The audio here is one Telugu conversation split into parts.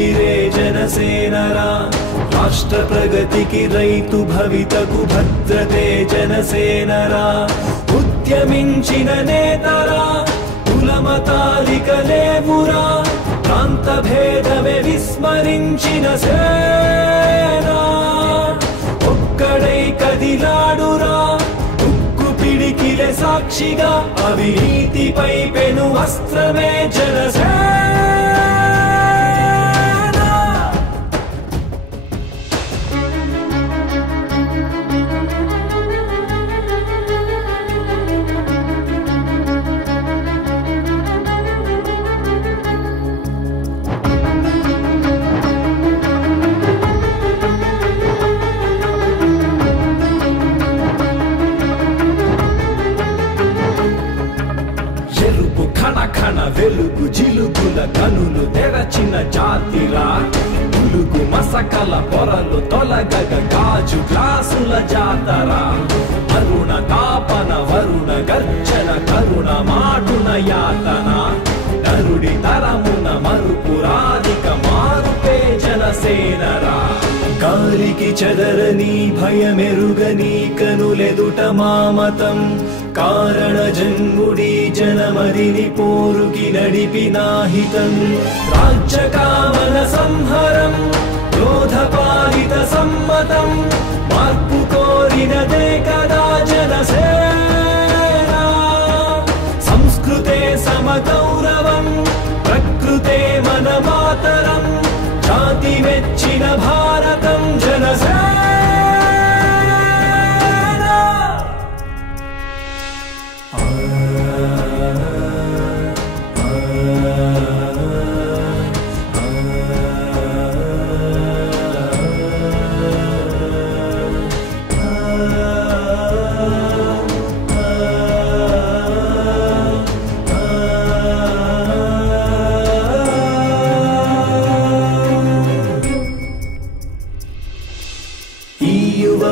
ఊపిరే జనసేనరా రాష్ట్ర ప్రగతికి రైతు భవితకు భద్రతే జనసేనరా ఉద్యమించిన నేతరా కులమతాలిక లేవురా ప్రాంత భేదమే విస్మరించిన సేనా ఒక్కడై కదిలాడురా ఉక్కు పిడికిలే సాక్షిగా అవినీతిపై పెను అస్త్రమే జనసేన వెలుగు జిలుగుల కనులు తెరచిన జాతిరా పులుగు మసకల పొరలు తొలగగ గాజు గ్లాసుల జాతరా అరుణ తాపన వరుణ గర్జన కరుణ మాటున యాతన నరుడి తరమున మరుపురాధిక మారుపే జనసేనరా గాలికి చెదరని భయమెరుగని కనులెదుట మామతం కారణ జన్ముడి జనమదిని పోరుకి నడిపినాహితం రాజ్యకామన సంహరం క్రోధపాలిత సమ్మతం మార్పు కోరినదే కదా జనసేన సంస్కృతే సమగౌరవం ప్రకృతే మన మాతరం జాతి మెచ్చిన భారతం జనసేన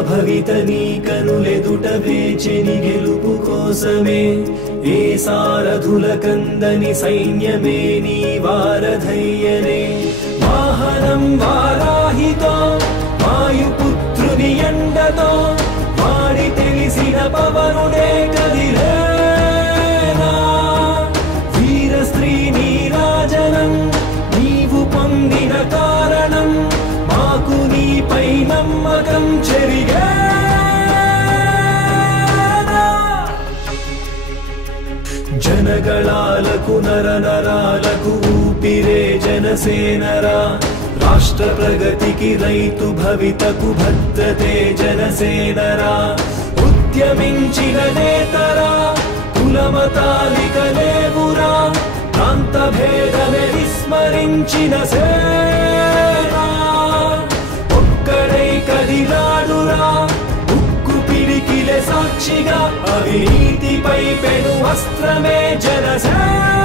భవితని కనులెదుట వేచెని గెలుపు కోసమే ఏ సారథుల కందని సైన్యమే నీ వారధయ్యనే వాహనం వారాహితో వాయుపుత్రుని ఎండతో వాడి తెలిసిన పవనుడే కదిలేనా వీర స్త్రీ నీరాజనం నీవు పొందిన కారణం మాకు నీపై నమ్మకం చెరిగే జనగళాలకు నరనరాలకు ఊపిరే జనసేనరా రాష్ట్ర ప్రగతికి రైతు భవితకు భద్రతే జనసేనరా ఉద్యమించిన నేతరా కులమతాలిక లేవురా ప్రాంత భేదమే విస్మరించిన సేనా ఒక్కడై కదిలాడురా ఉక్కు పిడికిలే సాక్షిగా అవినీతిపై పెను అస్త్రమే జనసేన